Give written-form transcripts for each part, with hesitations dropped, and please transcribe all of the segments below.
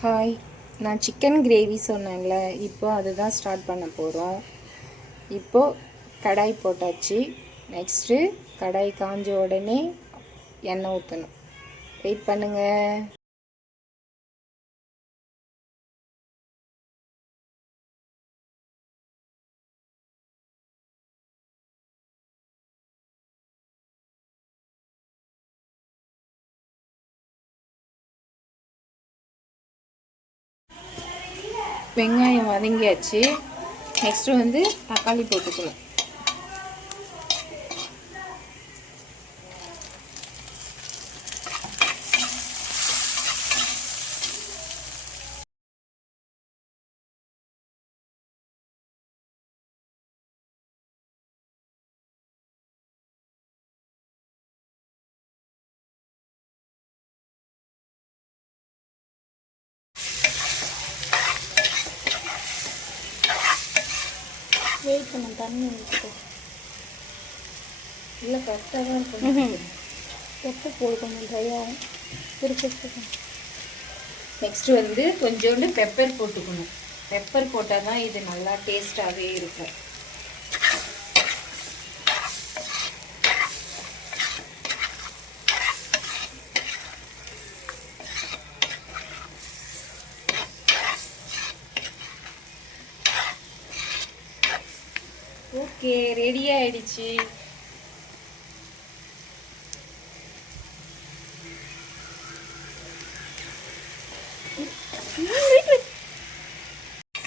Hi, நான் chicken gravy சொன்னேன்ல, இப்போ அதுதான் ஸ்டார்ட் பண்ண போகிறோம். இப்போது கடாய் போட்டாச்சு. நெக்ஸ்ட்டு கடாய் காஞ்ச உடனே எண்ணெய் ஊற்றணும். வெயிட் பண்ணுங்கள். வெங்காயம் வதங்கியாச்சு. நெக்ஸ்ட்டு தக்காளி போட்டுக்கணும். வெயிட் பண்ண தண்ணி ஊற்றிட்டு இல்லை கரெக்டாக தான் இருக்கணும். எப்போ போடு கொஞ்சம் ட்ரை ஆகும். திருப்பி நெக்ஸ்ட்டு கொஞ்சோண்டு பெப்பர் போட்டுக்கணும். பெப்பர் போட்டால் தான் இது நல்லா டேஸ்டாகவே இருக்கும். ஓகே, ரெடி ஆயிடுச்சு.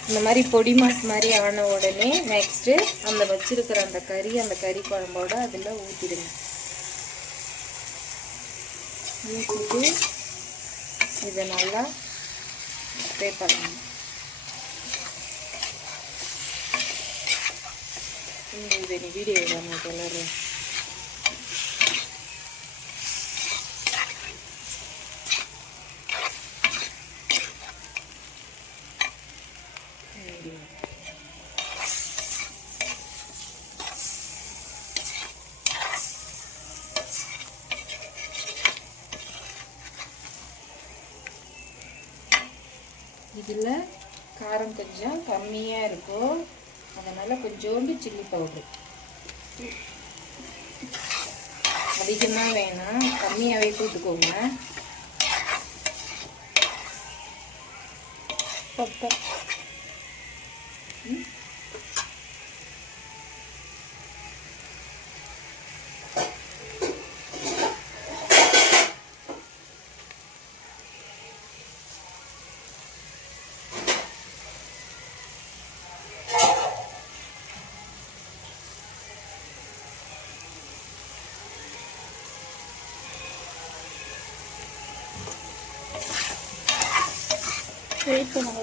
இந்த மாதிரி பொடி மாஸ் மாதிரி ஆன உடனே நெக்ஸ்ட்டு வச்சிருக்கிற அந்த கறி குழம்போட அதில் ஊற்றிடுங்க. ஊற்றிட்டு இதை நல்லா ஃப்ரை பண்ணணும். இது நீ வீடியோ நான் சொல்லுறேன். இதில் காரம் கொஞ்சம் கம்மியாக இருக்கும், அதனால் கொஞ்சோண்டு சில்லி பவுடர். அதிகமாக வேணாம், கம்மியாகவே போட்டுக்கோங்க. பெப்பர் வெயிட் பண்ணுங்க.